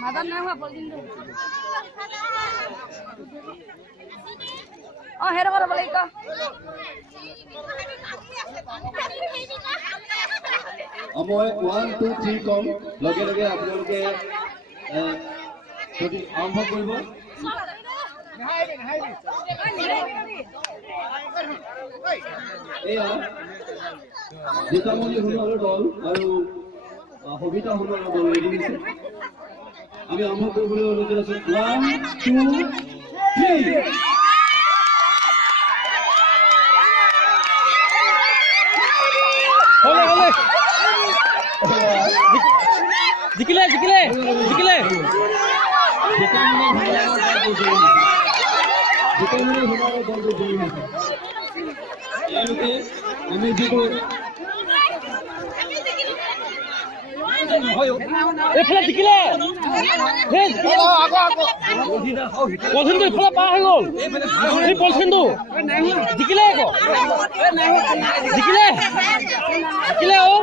Madam nama boleh oh hero hero boleh kah? মই 1 2 3 কম লগে লগে আপোনালোকে যদি আৰম্ভ কৰিব এয়া জিতামণি হুনৰ দল আৰু সবিতা হুনৰ দল ৰেডি হৈছে আমি আৰম্ভ কৰিবলৈ অনুৰোধ কৰিছো 1 2 3 জিকিলে জিকিলে জিকিলে আমি যিটো এইফালে জিকিলে পলিথিনটো ইফালে পাৰ হৈ গ'ল এই পলিথিনটো জিকিলে আকৌ জিকিলে জিকিলে অ